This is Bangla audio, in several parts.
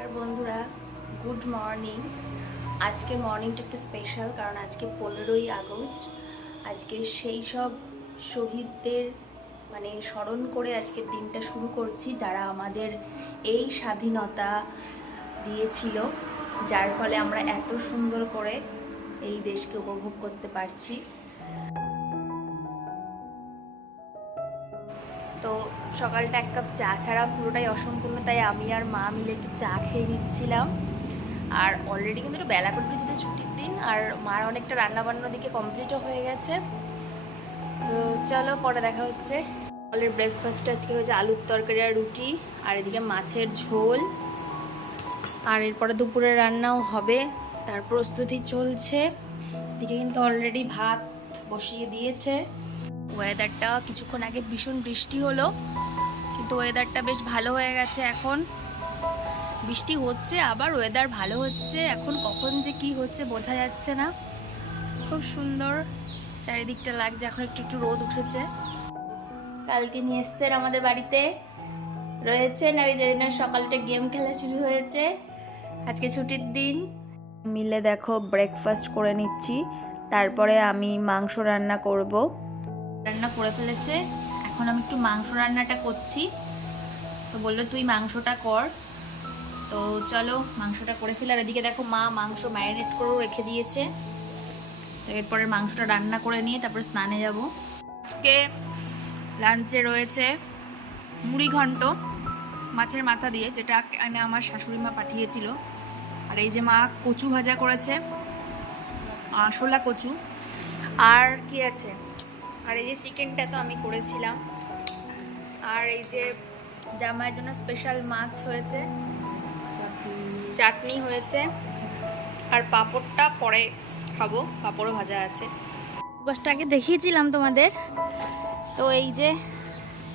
আর বন্ধুরা, গুড মর্নিং। আজকের মর্নিংটা একটু স্পেশাল, কারণ আজকে 15ই আগস্ট। আজকে সেই সব শহীদদের স্মরণ করে আজকের দিনটা শুরু করছি, যারা আমাদের এই স্বাধীনতা দিয়েছিল, যার ফলে আমরা এত সুন্দর করে এই দেশকে উপভোগ করতে পারছি। তো সকালটা এক কাপ চা ছাড়া পুরোটাই অসম্পূর্ণ, তাই আমি আর মা মিলে একটু চা খেয়ে নিচ্ছিলাম। আর অলরেডি কিন্তু একটু বেলা করে যেতে ছুটির দিন, আর মার অনেকটা রান্নাবান্নার দিকে কমপ্লিটও হয়ে গেছে। তো চলো পরে দেখা হচ্ছে। সকালের ব্রেকফাস্ট আজকে হয়েছে আলুর তরকারি আর রুটি, আর এদিকে মাছের ঝোল। আর এরপরে দুপুরে রান্নাও হবে, তার প্রস্তুতি চলছে। এদিকে কিন্তু অলরেডি ভাত বসিয়ে দিয়েছে। ওয়েদারটা কিছুক্ষণ আগে ভীষণ বৃষ্টি হলো, কিন্তু ওয়েদারটা বেশ ভালো হয়ে গেছে এখন। বৃষ্টি হচ্ছে, আবার ওয়েদার ভালো হচ্ছে, এখন কখন যে কি হচ্ছে বোঝা যাচ্ছে না। খুব সুন্দর চারিদিকটা লাগছে। এখন একটু একটু রোদ উঠেছে। কালকে নিয়ে এসছেন আমাদের বাড়িতে, রয়েছেন, আর এই যেদিন সকালটা গেম খেলা শুরু হয়েছে। আজকে ছুটির দিন। মিলে দেখো ব্রেকফাস্ট করে নিচ্ছি, তারপরে আমি মাংস রান্না করব। রান্না করে ফেলেছে, এখন আমি একটু মাংস রান্নাটা করছি। তো বললো তুই মাংসটা কর। তো চলো মাংসটা করে ফেলে। আর এদিকে দেখো মা মাংস ম্যারিনেট করেও রেখে দিয়েছে। তো এরপরে মাংসটা রান্না করে নিয়ে তারপরে স্নানে যাব। আজকে লাঞ্চে রয়েছে মুড়ি ঘন্ট মাছের মাথা দিয়ে, যেটা আমার শাশুড়ি মা পাঠিয়েছিল। আর এই যে মা কচু ভাজা করেছে, শোলা কচু। আর কি আছে, আর এই যে চিকেনটা তো আমি করেছিলাম। আর এই যে জামাইয়ের জন্য স্পেশাল মাছ হয়েছে, চাটনি হয়েছে, আর পাঁপড়টা পরে খাবো, পাঁপড়ও ভাজা আছে। গাছটা আগে দেখিয়েছিলাম তোমাদের। তো এই যে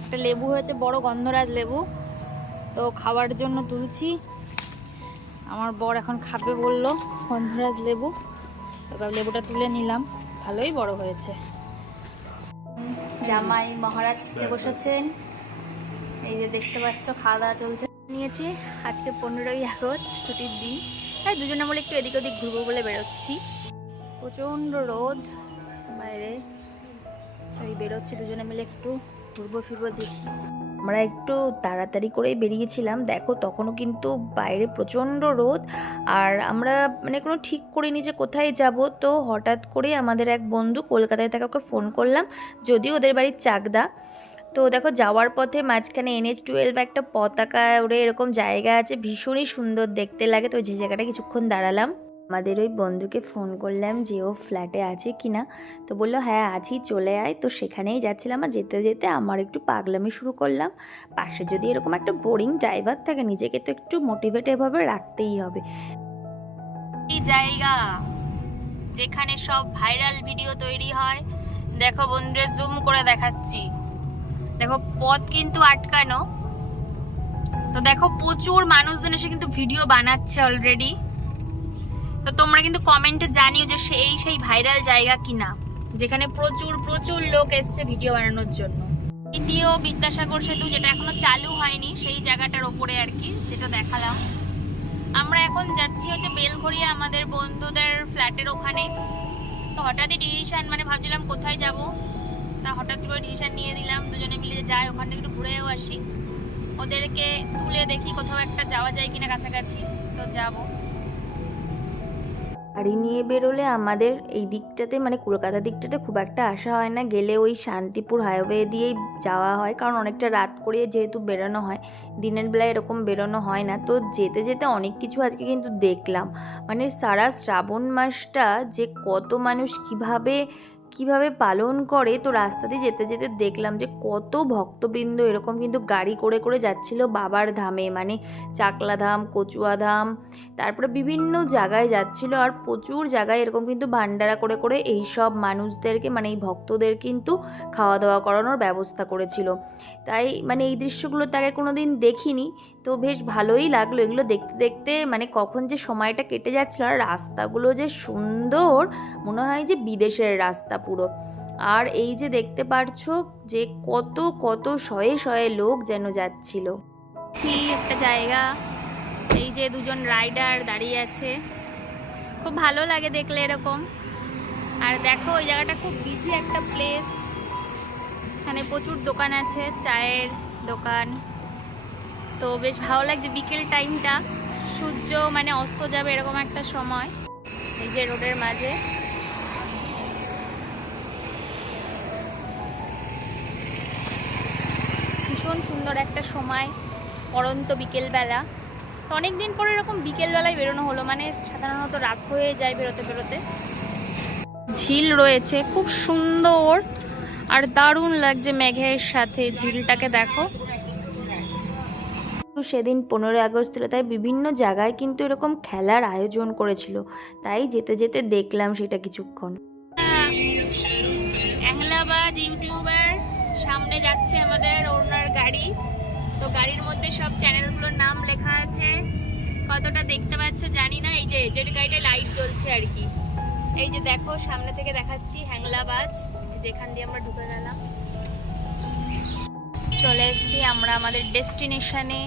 একটা লেবু হয়েছে, বড় গন্ধরাজ লেবু, তো খাওয়ার জন্য তুলছি। আমার বর এখন খাবে বললো গন্ধরাজ লেবু, এবার লেবুটা তুলে নিলাম, ভালোই বড় হয়েছে। জামাই মহারাজ খেতে বসেছেন, এই যে দেখতে পাচ্ছ খাওয়া দাওয়া চলছে। নিয়েছি আজকে 15ই আগস্ট ছুটির দিন, তাই দুজনে বলে একটু এদিক ওদিক ঘুরবো বলে বেরোচ্ছি। প্রচণ্ড রোদ বাইরে, তাই বেরোচ্ছি দুজনে মিলে একটু ঘুরবো ফিরবো দেখি। আমরা একটু তাড়াতাড়ি করেই বেরিয়েছিলাম, দেখো তখনও কিন্তু বাইরে প্রচণ্ড রোদ। আর আমরা কোনো ঠিক করিনি যে কোথায় যাব। তো হঠাৎ করে আমাদের এক বন্ধু কলকাতায় থাকা, ওকে ফোন করলাম, যদিও ওদের বাড়ির চাকদা। তো দেখো যাওয়ার পথে মাঝখানে NH-12 একটা পতাকা ওড়ে এরকম জায়গা আছে, ভীষণই সুন্দর দেখতে লাগে। তো যে জায়গাটা কিছুক্ষণ দাঁড়ালাম। আমাদের ওই বন্ধুকে ফোন করলাম যে ও ফ্ল্যাটে আছে কি না। তো বললো হ্যাঁ আছি, চলে আয়। তো সেখানেই যাচ্ছিলাম, আর যেতে যেতে আমার একটু পাগলামি শুরু করলাম। পাশে যদি এরকম একটা বোরিং ড্রাইভার থাকে, নিজেকে তো একটু মোটিভেট এভাবে রাখতেই হবে। এই জায়গা যেখানে সব ভাইরাল ভিডিও তৈরি হয়, দেখো বন্ধুরা জুম করে দেখাচ্ছি, দেখো পথ কিন্তু আটকানো। তো দেখো প্রচুর মানুষজন এসে কিন্তু ভিডিও বানাচ্ছে অলরেডি। তো তোমরা কিন্তু কমেন্টে জানিও যে সেই ভাইরাল জায়গা কিনা, যেখানে প্রচুর প্রচুর লোক এসছে ভিডিও বানানোর জন্য। দ্বিতীয় বিদ্যাসাগর সেতু, যেটা এখনো চালু হয়নি, সেই জায়গাটার ওপরে আর কি, যেটা দেখালাম। আমরা এখন যাচ্ছি হচ্ছে বেলঘড়িয়া, আমাদের বন্ধুদের ফ্ল্যাটের ওখানে। তো হঠাৎই ডিসিশন, ভাবছিলাম কোথায় যাব, তা হঠাৎ করে ডিসিশন নিয়ে দিলাম দুজনে মিলে যাই ওখানটা একটু ঘুরেও আসি, ওদেরকে তুলে দেখি কোথাও একটা যাওয়া যায় কিনা কাছাকাছি। তো যাবো। গাড়ি নিয়ে বেরোলে আমাদের এই দিকটাতে কলকাতা দিকটাতে খুব একটা আসা হয় না, গেলে ওই শান্তিপুর হাইওয়ে দিয়েই যাওয়া হয়, কারণ অনেকটা রাত করে যেহেতু বেরোনো হয়, দিনের বেলায় এরকম বেরোনো হয় না। তো যেতে যেতে অনেক কিছু আজকে কিন্তু দেখলাম, সারা শ্রাবণ মাসটা যে কত মানুষ কিভাবে পালন করে। তো রাস্তা দিয়ে যেতে যেতে দেখলাম যে কত ভক্তবৃন্দ এরকম কিন্তু গাড়ি করে করে যাচ্ছিল বাবার ধামে, চাকলা ধাম, কচুয়া ধাম, তারপরে বিভিন্ন জায়গায় যাচ্ছিল। আর প্রচুর জায়গায় এরকম কিন্তু ভান্ডারা করে করে এই সব মানুষদেরকে এই ভক্তদের কিন্তু খাওয়া দাওয়া করানোর ব্যবস্থা করেছিল। তাই এই দৃশ্যগুলো তাকে কোনো দিন দেখিনি। তো বেশ ভালোই লাগলো এগুলো দেখতে দেখতে, কখন যে সময়টা কেটে যাচ্ছিল। আর রাস্তাগুলো যে সুন্দর, মনে হয় যে বিদেশের রাস্তা পুরো। আর এই যে দেখতে পারছো যে কত কত শয়ে শয়ে লোক যেন যাচ্ছিল। একটা জায়গা, এই যে দুজন রাইডার দাঁড়িয়ে আছে, খুব ভালো লাগে দেখলে এরকম। আর দেখো ওই জায়গাটা খুব বিজি একটা প্লেস, এখানে প্রচুর দোকান আছে, চায়ের দোকান। তো বেশ ভালো লাগছে বিকেল টাইমটা, সূর্য মানে অস্ত যাবে এরকম একটা সময়, এই যে রোডের মাঝে। ভীষণ সুন্দর একটা সময়, পড়ন্ত বিকেলবেলা। তো অনেকদিন পরে এরকম বিকেলবেলায় বেরোনো হলো, মানে সাধারণত রাত হয়ে যায় বেরোতে বেরোতে। ঝিল রয়েছে খুব সুন্দর আর দারুণ লাগছে মেঘের সাথে, ঝিলটাকে দেখো। সেদিন 15ই আগস্ট ছিল, তাই বিভিন্ন জায়গায় কিন্তু এরকম খেলার আয়োজন করেছিল, তাই যেতে যেতে দেখলাম সেটা কিছুক্ষণ। অ্যাংলাবাজ ইউটিউবার সামনে যাচ্ছে আমাদের ওনার গাড়ি, তো গাড়ির মধ্যে সব চ্যানেলগুলোর নাম লেখা আছে, কতটা দেখতে পাচ্ছ জানি না। এই যে যেটা গাড়িটা লাইট জ্বলছে আর কি, এই যে দেখো সামনে থেকে দেখাচ্ছি হ্যাংলাবাজ, যেখান দিয়ে আমরা ঢুকে গেলাম। চলে এসেছি আমরা আমাদের ডেস্টিনেশনে,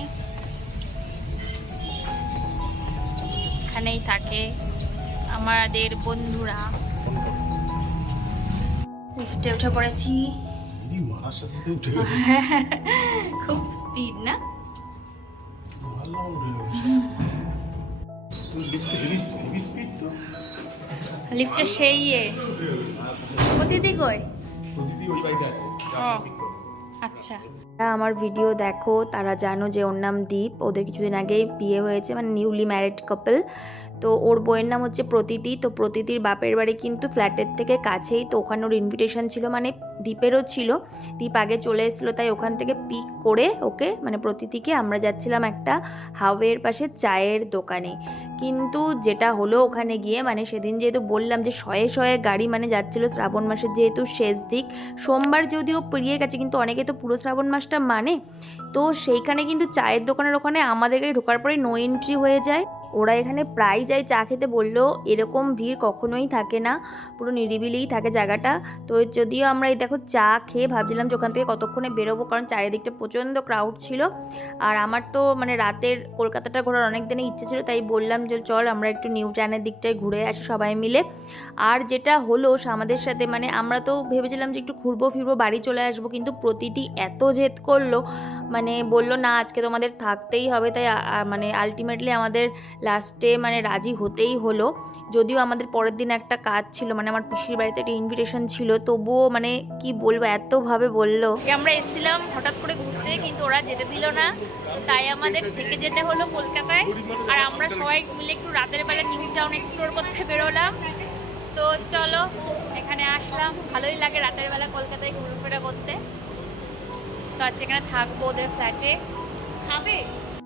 এখানেই থাকে আমাদের বন্ধুরা। লিফটে উঠে পড়েছি, খুব স্পিড না? লিফটে সেই প্রতিদিন কই? আচ্ছা, আমার ভিডিও দেখো তারা জানো যে ওর নাম দীপ, ওদের কিছুদিন আগেই বিয়ে হয়েছে, মানে নিউলি ম্যারিড কাপল। তো ওর বইয়ের নাম হচ্ছে প্রতীতি। তো প্রতীতির বাপের বাড়ি কিন্তু ফ্ল্যাটের থেকে কাছেই, তো ওখানে ওর ইনভিটেশন ছিল, মানে দীপেরও ছিল। দীপ আগে চলে এসেছিলো, তাই ওখান থেকে পিক করে ওকে মানে প্রতীতিকে আমরা যাচ্ছিলাম একটা হাওয়ের পাশে চায়ের দোকানে। কিন্তু যেটা হলো ওখানে গিয়ে, মানে সেদিন যেহেতু বললাম যে শয়ে শয়ে গাড়ি মানে যাচ্ছিলো, শ্রাবণ মাসের যেহেতু শেষ দিক, সোমবার যদিও পেরিয়ে গেছে কিন্তু অনেকে তো পুরো শ্রাবণ মাসটা মানে, তো সেইখানে কিন্তু চায়ের দোকানের ওখানে আমাদেরকে ঢোকার পরে নো এন্ট্রি হয়ে যায়। ওরা এখানে প্রায় যায় চা খেতে, বললো এরকম ভিড় কখনোই থাকে না, পুরো নিরিবিলিই থাকে জায়গাটা। তো যদিও আমরা এই দেখো চা খেয়ে ভাবছিলাম যে ওখান থেকে কতক্ষণে বেরোবো, কারণ চারিদিকটা প্রচণ্ড ক্রাউড ছিল। আর আমার তো মানে রাতের কলকাতাটা ঘোরার অনেক দিনের ইচ্ছে ছিল, তাই বললাম যে চল আমরা একটু নিউ টাউনের দিকটায় ঘুরে আসি সবাই মিলে। আর যেটা হলো আমাদের সাথে, মানে আমরা তো ভেবেছিলাম যে একটু ঘুরবো ফিরবো বাড়ি চলে আসবো, কিন্তু প্রতিটি এত জেদ করলো, মানে বললো না আজকে তোমাদের থাকতেই হবে। তাই মানে আলটিমেটলি আমাদের লাস্টে মানে রাজি হতেই হলো। যদিও আমাদের পরের দিন একটা কাজ ছিল, মানে আমার পিসির বাড়িতে একটা ইনভিটেশন ছিল, তবুও মানে কি বলবো এতভাবে বললো। আমরা এসেছিলাম হঠাৎ করে ঘুরতে, কিন্তু ওরা যেতে দিল না, তাই আমাদের থেকে যেতে হলো কলকাতায়। আর আমরা সবাই মিলে একটু রাতের বেলা নিউ টাউন এক্সপ্লোর করতে বেরোলাম। তো চলো এখানে আসলাম, ভালোই লাগে রাতের বেলা কলকাতায় ঘুরফেরা করতে। তো আজ এখানে থাকবো ওদের ফ্ল্যাটে। খাবে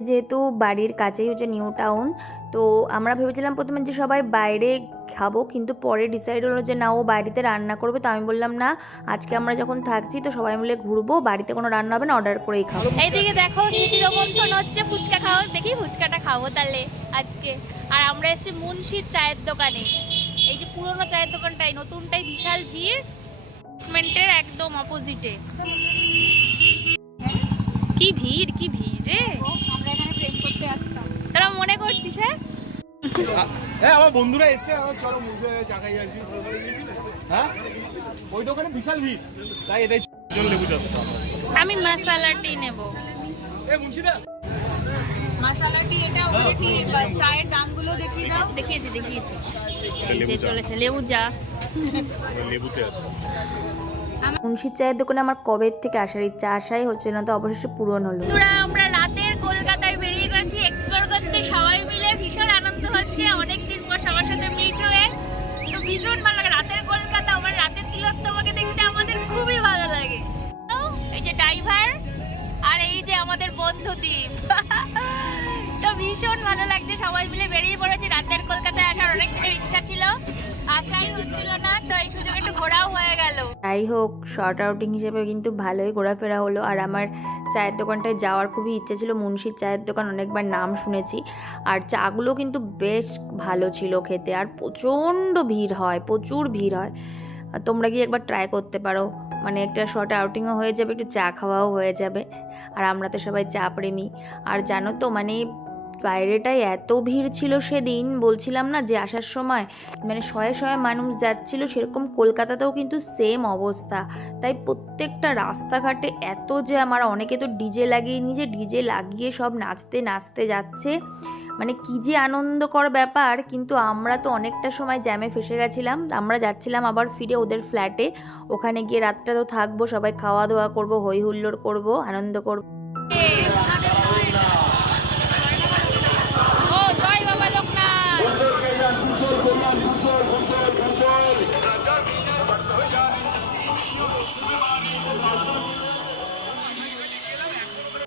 যেহেতু বাড়ির কাছেই হচ্ছে নিউ টাউন, তো আমরা ভেবেছিলাম প্রথমে যে সবাই বাইরে খাবো, কিন্তু পরে ডিসাইড হলো যে না ও বাড়িতে রান্না করবে। তো আমি বললাম না, আজকে আমরা যখন থাকছি তো সবাই মিলে ঘুরবো, বাড়িতে কোনো রান্না হবে না, অর্ডার করেই খাবো। এইদিকে দেখো স্মৃতির মন্থন হচ্ছে, ফুচকা খাও, দেখি ফুচকাটা খাবো তাহলে আজকে। আর আমরা এসেছি মুন্সির চায়ের দোকানে, এই যে পুরোনো চায়ের দোকানটাই, নতুনটাই বিশাল ভিড়, বেসমেন্টের একদম অপোজিটে। কি ভিড় কি ভিড় রে, আমরা এখানে প্রেম করতে আসতাম, তোরা মনে করছিস? হ্যাঁ আমার বন্ধুরা এসে চলো মুঝে চা খাই আসি। হ্যাঁ ওই দোকানে বিশাল ভিড়, তাই এটাই লেবু চা। আমি মশলা টি নেব। মুন্সিদা মশলা টি, এটা ওখানে কি চায়ের দামগুলো দেখিয়ে দাও। দেখিয়েছি এই যে চলেছে লেবু চা, লেবুতে আছে। মুন্সির চায়ের দোকানে আমার কবে থেকে আসার ইচ্ছা, আশাই হচ্ছে না, তো অবশেষে পূরণ হলো। আমরা রাতের কলকাতায় বেরিয়ে গেছি এক্সপ্লোর করতে সবাই মিলে, ভীষণ আনন্দ হচ্ছে অনেকদিন পর সবার সাথে মিট হয়ে। তো ভীষণ ভালো লাগে রাতের কলকাতা, আমার রাতের তিলোত্তমাকে দেখতে আমাদের খুবই ভালো লাগে। এই যে ড্রাইভার আর এই যে আমাদের বন্ধু দীপ, তো ভীষণ ভালো লাগছে, সবাই মিলে বেরিয়ে পড়েছি। রাতের কলকাতায় আসার অনেক দিনের ইচ্ছা ছিল, আশাই হচ্ছিল না, তো এই সুযোগে একটু ঘোরাও হয়ে গেল। যাই হোক শর্ট আউটিং হিসেবে কিন্তু ভালোই ঘোরাফেরা হলো। আর আমার চায়ের দোকানটায় যাওয়ার খুবই ইচ্ছে ছিল, মুন্সির চায়ের দোকান অনেকবার নাম শুনেছি, আর চাগুলো কিন্তু বেশ ভালো ছিল খেতে, আর প্রচণ্ড ভিড় হয়, প্রচুর ভিড় হয়। তোমরা গিয়ে একবার ট্রাই করতে পারো, মানে একটা শর্ট আউটিংও হয়ে যাবে, একটু চা খাওয়াও হয়ে যাবে। আর আমরা তো সবাই চা প্রেমী। আর জানো তো মানে বাইরেটায় এত ভিড় ছিল সেদিন, বলছিলাম না যে আসার সময় মানে শয়ে শয়ে মানুষ যাচ্ছিল, সেরকম কলকাতাতেও কিন্তু সেম অবস্থা। তাই প্রত্যেকটা রাস্তাঘাটে এত জ্যাম, আর অনেকে তো ডিজে লাগিয়ে নিজে ডিজে লাগিয়ে সব নাচতে নাচতে যাচ্ছে, মানে কী যে আনন্দকর ব্যাপার। কিন্তু আমরা তো অনেকটা সময় জ্যামে ফেসে গেছিলাম। আমরা যাচ্ছিলাম আবার ফিরে ওদের ফ্ল্যাটে, ওখানে গিয়ে রাতটা তো থাকবো, সবাই খাওয়া দাওয়া করবো, হই হুল্লোড় করবো, আনন্দ করবো। ও জয় বাবা লোকনাথ।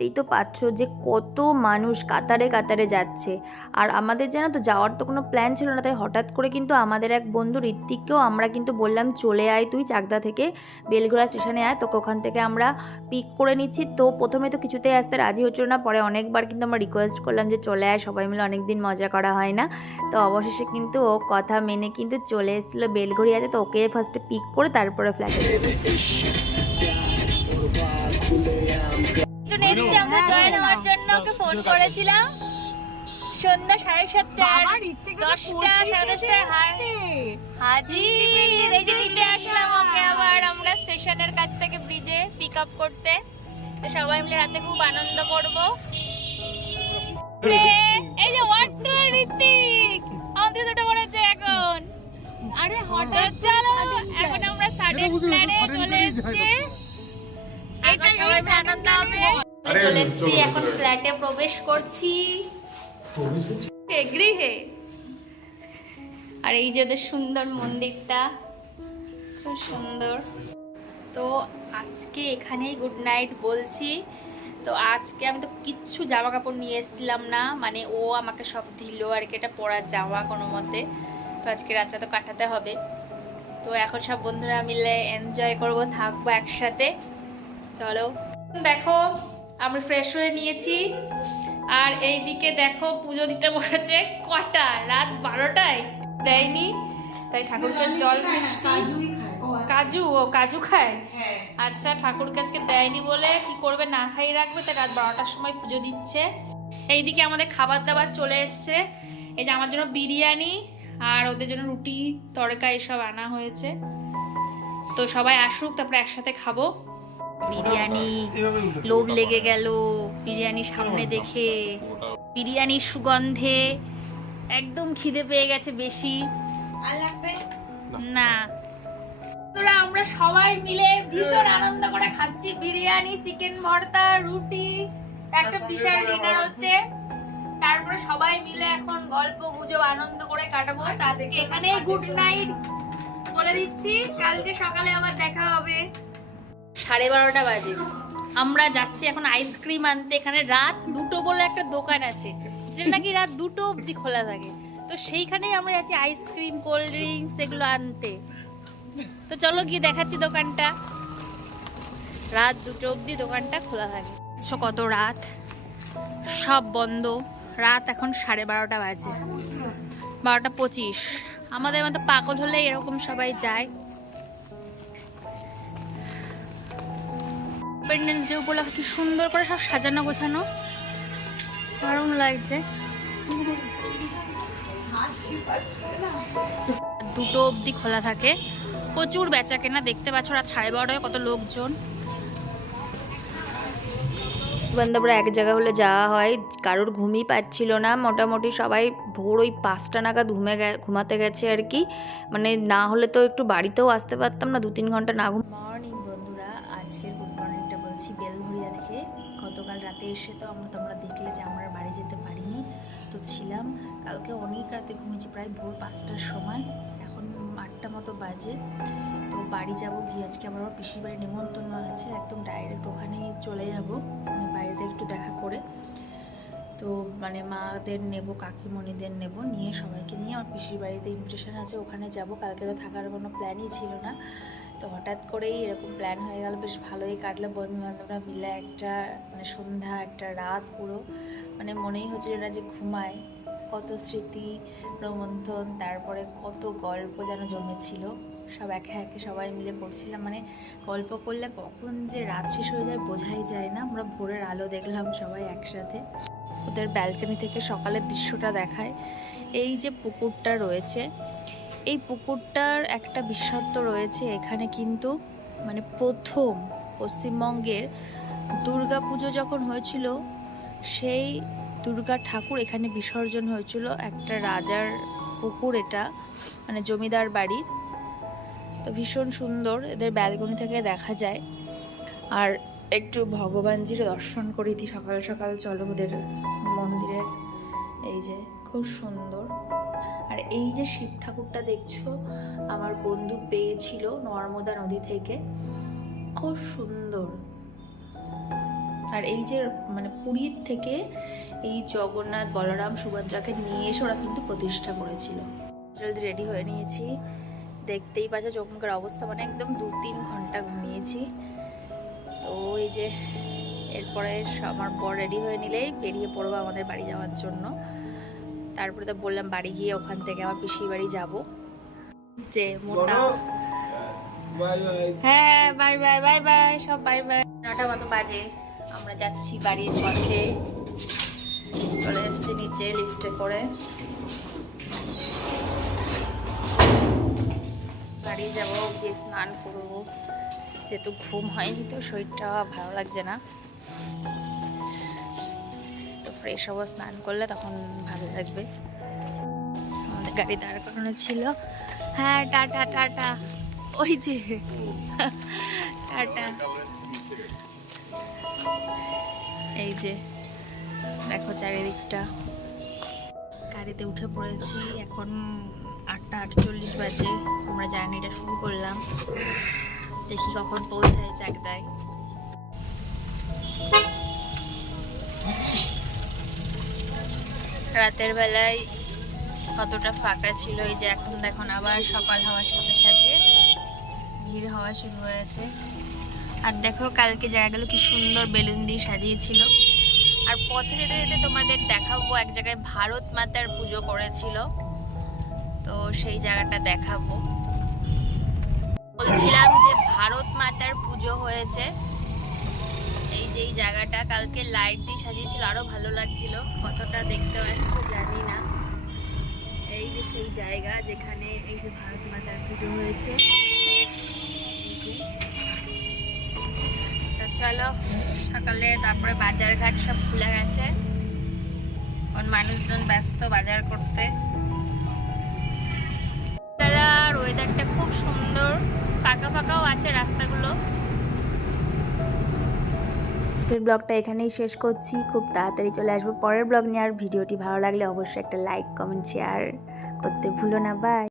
এই তো পাচ্ছ যে কত মানুষ কাতারে কাতারে যাচ্ছে। আর আমাদের জানো তো যাওয়ার তো কোনো প্ল্যান ছিল না, তাই হঠাৎ করে কিন্তু আমাদের এক বন্ধু ঋত্বিককেও আমরা কিন্তু বললাম চলে আয় তুই চাকদা থেকে বেলঘোড়া স্টেশনে আয়, তোকে ওখান থেকে আমরা পিক করে নিচ্ছি। তো প্রথমে তো কিছুতেই আসতে রাজি হচ্ছিল না, পরে অনেকবার কিন্তু আমরা রিকোয়েস্ট করলাম যে চলে আয়, সবাই মিলে অনেকদিন মজা করা হয় না। তো অবশেষে কিন্তু ও কথা মেনে কিন্তু চলে এসেছিলো বেলঘড়িয়াতে। তো ওকে ফার্স্টে পিক করে তারপরে ফ্ল্যাটে দেবে। আমরা জয়েন হওয়ার জন্য ওকে ফোন করেছিলাম সন্ধ্যা 7:30, 10টা 10:30 হাজির। এই যে নিতে আসলাম ওকে আবার আমরা স্টেশনের কাছ থেকে ব্রিজে পিক আপ করতে। তো সবাই মিলে রাতে খুব আনন্দ করব। এই যে ওয়াটু ঋত্বিক আমাদের দুটো করেছে এখন। আরে হঠাৎ চলো এখন আমরা সাডেন প্ল্যানে চলে এসেছি। এখন সবাই আনন্দ হবে। চলে এসেছি, এখন ফ্ল্যাটে প্রবেশ করছি গৃহে। আর এই যে ওদের সুন্দর মন্দিরটা, খুব সুন্দর। তো আজকে এখানেই গুড নাইট বলছি। তো আজকে আমি তো কিচ্ছু জামা কাপড় নিয়ে এসেছিলাম না, মানে ও আমাকে সব দিল আর কি, এটা পরার জামা কোনো মতে। তো আজকে রাতটা তো কাটাতে হবে। তো এখন সব বন্ধুরা মিলে এনজয় করবো, থাকবো একসাথে। চলো দেখো আমি ফ্রেশ হয়ে নিয়েছি, আর এইদিকে দেখো পুজো দিতে বসেছে কটা, রাত 12টায় দেয়নি, তাই ঠাকুরকে জল মিষ্টি কাজু ও কাজু খায়। আচ্ছা ঠাকুরকে আজকে দেয়নি বলে কি করবে, না খাই রাখবে, তাই রাত 12টার সময় পুজো দিচ্ছে। এইদিকে আমাদের খাবার দাবার চলে এসছে। এই যে আমার জন্য বিরিয়ানি আর ওদের জন্য রুটি তড়কা এসব আনা হয়েছে। তো সবাই আসুক তারপরে একসাথে খাবো। বিরিয়ানি লোভ লেগে গেল বিরিয়ানি সামনে দেখে, বিরিয়ানির সুগন্ধে একদম খিদে পেয়ে গেছে বেশি। না তোরা আমরা সবাই মিলে ভীষণ আনন্দ করে খাচ্ছি বিরিয়ানি, চিকেন ভর্তা, রুটি, একটা বিশাল ডিনার হচ্ছে। তারপরে সবাই মিলে এখন গল্প গুজব আনন্দ করে কাটাবো। আজকে এখানে গুড নাইট বলে দিচ্ছি, কালকে সকালে আবার দেখা হবে। 12:30 বাজে, আমরা যাচ্ছি এখন আইসক্রিম আনতে। এখানে রাত 2টো বলে একটা দোকান আছে যেটা নাকি রাত 2টো অবধি খোলা থাকে। তো সেইখানেই আমরা যাচ্ছি আইসক্রিম কোল্ড ড্রিঙ্কস এগুলো আনতে। তো চলো গিয়ে দেখাচ্ছি দোকানটা। রাত 2টো অবধি দোকানটা খোলা থাকে। কত রাত, সব বন্ধ। রাত এখন 12:30 বাজে, 12:25। আমাদের মতো পাগল হলে এরকম সবাই যায়। ইন্ডিপেন্ডেন্স ডে উপলক্ষে কি সুন্দর করে সব সাজানো গোছানো, দারুণ লাগছে। 2টো অবধি খোলা থাকে, প্রচুর বেচা কেনা দেখতে পাচ্ছ। রাত 12:30 কত লোকজন। বান্ধবরা এক জায়গা হলে যাওয়া হয়, কারোর ঘুমই পাচ্ছিল না। মোটামুটি সবাই ভোর ওই 5টা নাগাদ ঘুমাতে গেছে আর কি, মানে না হলে তো একটু বাড়িতেও আসতে পারতাম না 2-3 ঘন্টা না ঘুম। মর্নিং বন্ধুরা, আজকের গুড মর্নিংটা বলছি বেলঘড়িয়া থেকে। গতকাল রাতে এসে তো তোমরা দেখলে যে আমরা বাড়ি যেতে পারিনি, তো ছিলাম। কালকে অনেক রাতে ঘুমিয়েছি, প্রায় ভোর 5টার সময়, এখন 8টা মতো বাজে। তো বাড়ি যাব, গিয়ে আজকে আবার আমার পিসির বাড়ি নেমন্তন্ন আছে, একদম ডাইরেক্ট ওখানেই চলে যাব, মানে বাইরেতে একটু দেখা করে। তো মানে মাদের নেব, কাকিমণিদের নেব, নিয়ে সবাইকে নিয়ে আমার পিসির বাড়িতে ইনভিটেশন আছে, ওখানে যাব। কালকে তো থাকার কোনো প্ল্যানই ছিল না, তো হঠাৎ করেই এরকম প্ল্যান হয়ে গেল। বেশ ভালোই কাটলো বন্ধুবান্ধবরা মিলে, একটা মানে সন্ধ্যা, একটা রাত পুরো, মানে মনেই হচ্ছিল না যে ঘুমায়। কত স্মৃতি রোমন্থন, তারপরে কত গল্প যেন জমেছিল, সব একে একে সবাই মিলে করছিলাম। মানে গল্প করলে কখন যে রাত শেষ হয়ে যায় বোঝাই যায় না। আমরা ভোরের আলো দেখলাম সবাই একসাথে। ওদের ব্যালকনি থেকে সকালের দৃশ্যটা দেখায়। এই যে পুকুরটা রয়েছে, এই পুকুরটার একটা বিশেষত্ব রয়েছে। এখানে কিন্তু মানে প্রথম পশ্চিমবঙ্গের দুর্গা পুজো যখন হয়েছিল, সেই দুর্গা ঠাকুর এখানে বিসর্জন হয়েছিল। একটা রাজার পুকুর এটা, মানে জমিদার বাড়ি। তো ভীষণ সুন্দর, এদের ব্যালকনি থেকে দেখা যায়। আর একটু ভগবানজির দর্শন করে দিই সকাল সকাল, চলো ওদের মন্দিরের। এই যে খুব সুন্দর। আর এই যে শিব ঠাকুরটা দেখছো, আমার বন্ধু পেয়েছিল নর্মদা নদী থেকে, খুব সুন্দর। আর এই যে মানে পুরীর থেকে এই জগন্নাথ, বলরাম, সুভদ্রাকে নিয়ে এসে ওরা কিন্তু প্রতিষ্ঠা করেছিল। জলদি রেডি হয়ে নিয়েছি, দেখতেই পাচ্ছ চোখমুখের অবস্থা, মানে একদম 2-3 ঘন্টা ঘুমিয়েছি। তো এই যে এরপরে আমার বর রেডি হয়ে নিলেই বেরিয়ে পড়বো আমাদের বাড়ি যাওয়ার জন্য। তারপরে তো বললাম বাড়ি গিয়ে ওখান থেকে আমার পিসির বাড়ি যাব। যে মোটা, হ্যাঁ বাই বাই বাই বাই, সব বাই বাই। 9টা মতো বাজে, আমরা যাচ্ছি বাড়ির পথে। চলে এসেছি নিচে লিফটে করে, বাড়ি যাবো, গিয়ে স্নান করবো। যেহেতু ঘুম হয়নি তো শরীরটা ভালো লাগছে না, তো ফ্রেশ হবো, স্নান করলে তখন ভালো লাগবে। আমাদের গাড়ি দাঁড় করানো ছিল। হ্যাঁ টাটা টাটা, ওই যে টাটা। এই যে দেখো চারিদিকটা। গাড়িতে উঠে পড়েছি, এখন 8টা 48 বাজে। আমরা জার্নিটা শুরু করলাম, দেখি কখন পৌঁছায় চাকদায়। রাতের বেলায় কতটা ফাঁকা ছিল, এই যে এখন দেখুন আবার সকাল হওয়ার সাথে সাথে ভিড় হওয়া শুরু হয়েছে। আর দেখো কালকে জায়গাগুলো কি সুন্দর বেলুন দিয়ে সাজিয়েছিল। আর পথে যেতে যেতে তোমাদের দেখাবো, এক জায়গায় ভারত মাতার পুজো করেছিল, তো সেই জায়গাটা দেখাবো। বলছিলাম যে ভারত মাতার পুজো হয়েছে, এই যে এই জায়গাটা কালকে লাইট দিয়ে সাজিয়েছিল, আরো ভালো লাগছিল। কতটা দেখতে পাচ্ছি জানি না। এই যে সেই জায়গা যেখানে এই যে ভারত মাতার পুজো হয়েছে। তো চলো, সকালে তারপরে বাজার ঘাট সব খুলে গেছে, এখন মানুষজন ব্যস্ত বাজার করতে। আর ওয়েদারটা খুব সুন্দর, ফাঁকা ফাঁকাও আছে রাস্তাগুলো। আজকের ব্লগটা এখানেই শেষ করছি, খুব তাড়াতাড়ি চলে আসবো পরের ব্লগ নিয়ে। আর ভিডিওটি ভালো লাগলে অবশ্যই একটা লাইক, কমেন্ট, শেয়ার করতে ভুলো না। বাই।